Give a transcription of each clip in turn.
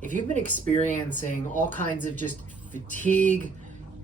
If you've been experiencing all kinds of just fatigue,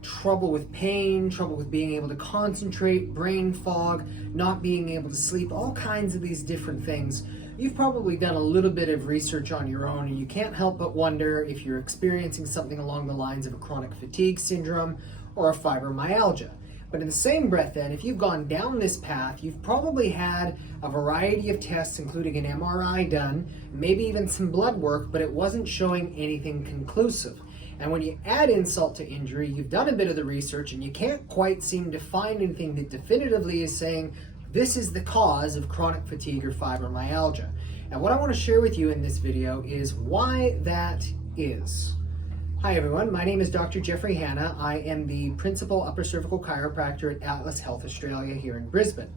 trouble with pain, trouble with being able to concentrate, brain fog, not being able to sleep, all kinds of these different things, you've probably done a little bit of research on your own, and you can't help but wonder if you're experiencing something along the lines of a chronic fatigue syndrome or a fibromyalgia. But in the same breath then, if you've gone down this path, you've probably had a variety of tests, including an MRI done, maybe even some blood work, but it wasn't showing anything conclusive. And when you add insult to injury, you've done a bit of the research and you can't quite seem to find anything that definitively is saying this is the cause of chronic fatigue or fibromyalgia. And what I want to share with you in this video is why that is. Hi everyone, my name is Dr. Jeffrey Hanna. I am the Principal Upper Cervical Chiropractor at Atlas Health Australia here in Brisbane.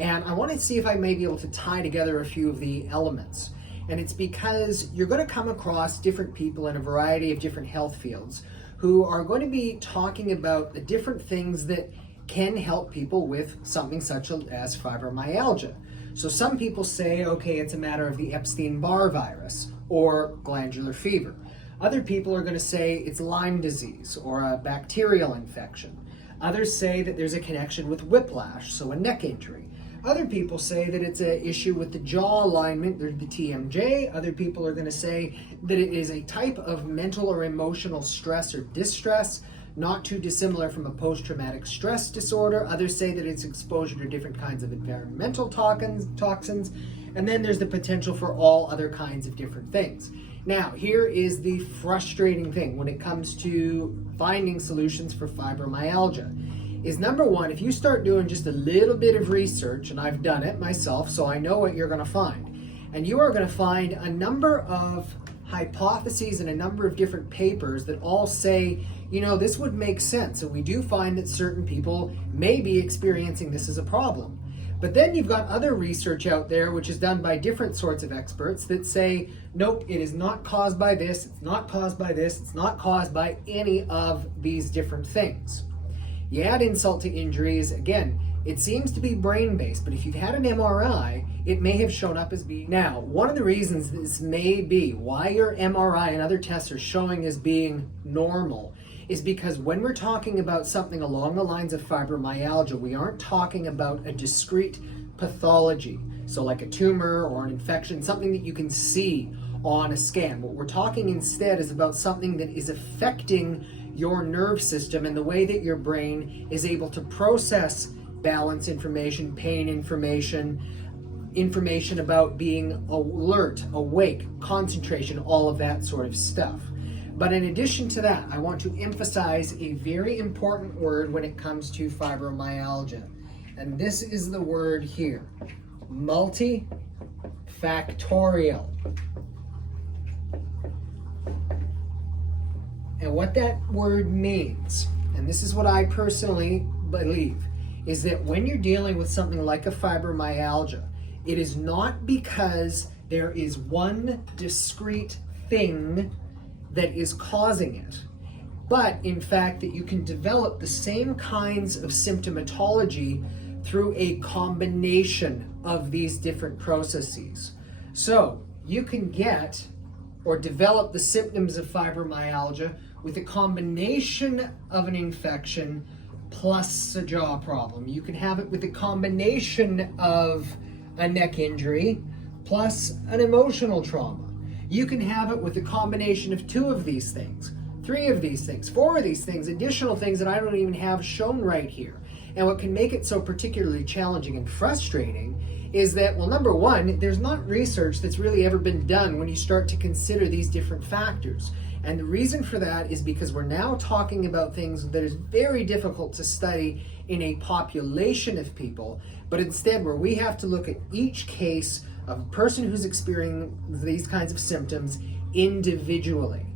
And I want to see if I may be able to tie together a few of the elements. And it's because you're going to come across different people in a variety of different health fields who are going to be talking about the different things that can help people with something such as fibromyalgia. So some people say, okay, it's a matter of the Epstein-Barr virus or glandular fever. Other people are going to say it's Lyme disease or a bacterial infection. Others say that there's a connection with whiplash, so a neck injury. Other people say that it's an issue with the jaw alignment, the TMJ. Other people are going to say that it is a type of mental or emotional stress or distress, not too dissimilar from a post-traumatic stress disorder. Others say that it's exposure to different kinds of environmental toxins. And then there's the potential for all other kinds of different things. Now, here is the frustrating thing when it comes to finding solutions for fibromyalgia. Is number one, if you start doing just a little bit of research, and I've done it myself, so I know what you're going to find. And you are going to find a number of hypotheses and a number of different papers that all say, you know, this would make sense. And we do find that certain people may be experiencing this as a problem. But then you've got other research out there, which is done by different sorts of experts that say, nope, it is not caused by this, it's not caused by this, it's not caused by any of these different things. You add insult to injuries, again, it seems to be brain-based, but if you've had an MRI, it may have shown up as being. Now, one of the reasons this may be why your MRI and other tests are showing as being normal is because when we're talking about something along the lines of fibromyalgia, we aren't talking about a discrete pathology. So like a tumor or an infection, something that you can see on a scan. What we're talking instead is about something that is affecting your nerve system and the way that your brain is able to process balance information, pain information, information about being alert, awake, concentration, all of that sort of stuff. But in addition to that, I want to emphasize a very important word when it comes to fibromyalgia. And this is the word here, multifactorial. And what that word means, and this is what I personally believe, is that when you're dealing with something like a fibromyalgia, it is not because there is one discrete thing that is causing it, but in fact that you can develop the same kinds of symptomatology through a combination of these different processes. So you can get or develop the symptoms of fibromyalgia with a combination of an infection plus a jaw problem. You can have it with a combination of a neck injury plus an emotional trauma. You can have it with a combination of 2 of these things, 3 of these things, 4 of these things, additional things that I don't even have shown right here. And what can make it so particularly challenging and frustrating is that, well, number one, there's not research that's really ever been done when you start to consider these different factors. And the reason for that is because we're now talking about things that is very difficult to study in a population of people, but instead where we have to look at each case of a person who's experiencing these kinds of symptoms individually.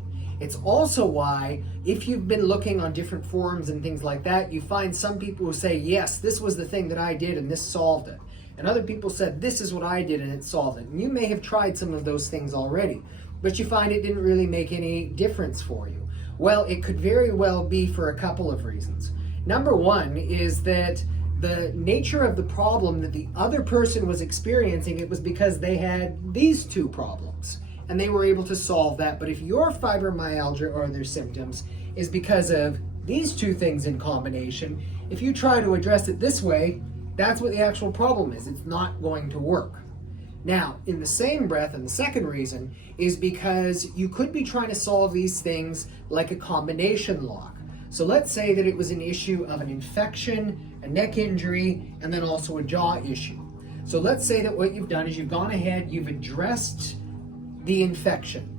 It's also why, if you've been looking on different forums and things like that, you find some people who say, yes, this was the thing that I did and this solved it. And other people said, this is what I did and it solved it. And you may have tried some of those things already, but you find it didn't really make any difference for you. Well, it could very well be for a couple of reasons. Number one is that the nature of the problem that the other person was experiencing, it was because they had these 2 problems. and they were able to solve that. But if your fibromyalgia or their symptoms is because of these two things in combination, if you try to address it this way, that's what the actual problem is. It's not going to work. Now, in the same breath, and the second reason is because you could be trying to solve these things like a combination lock. So let's say that it was an issue of an infection, a neck injury, and then also a jaw issue. So let's say that what you've done is you've gone ahead, you've addressed the infection.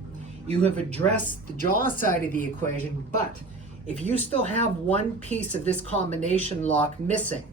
You have addressed the jaw side of the equation, but if you still have one piece of this combination lock missing,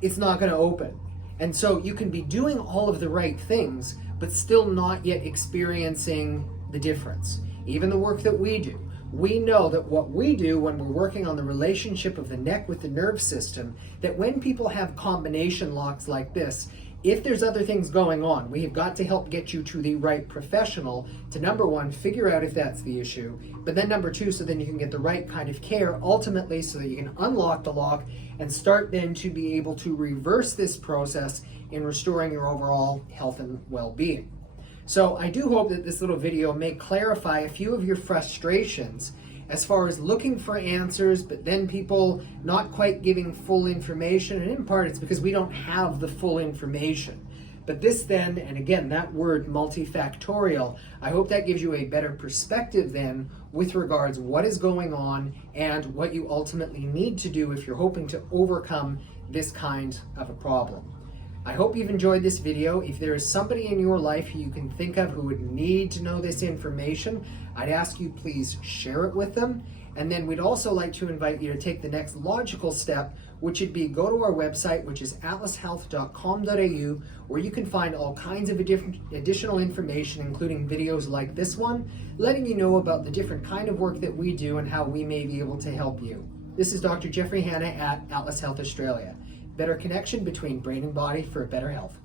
it's not going to open. And so you can be doing all of the right things, but still not yet experiencing the difference. Even the work that we do. We know that what we do when we're working on the relationship of the neck with the nerve system, that when people have combination locks like this, if there's other things going on, we have got to help get you to the right professional to, number one, figure out if that's the issue, but then number two, so then you can get the right kind of care, ultimately so that you can unlock the lock and start then to be able to reverse this process in restoring your overall health and well-being. So I do hope that this little video may clarify a few of your frustrations as far as looking for answers, but then people not quite giving full information. And in part, it's because we don't have the full information. But this then, and again, that word multifactorial, I hope that gives you a better perspective then with regards what is going on and what you ultimately need to do if you're hoping to overcome this kind of a problem. I hope you've enjoyed this video. If there is somebody in your life who you can think of who would need to know this information, I'd ask you please share it with them. And then we'd also like to invite you to take the next logical step, which would be go to our website, which is atlashealth.com.au, where you can find all kinds of additional information, including videos like this one, letting you know about the different kind of work that we do and how we may be able to help you. This is Dr. Jeffrey Hanna at Atlas Health Australia. Better connection between brain and body for better health.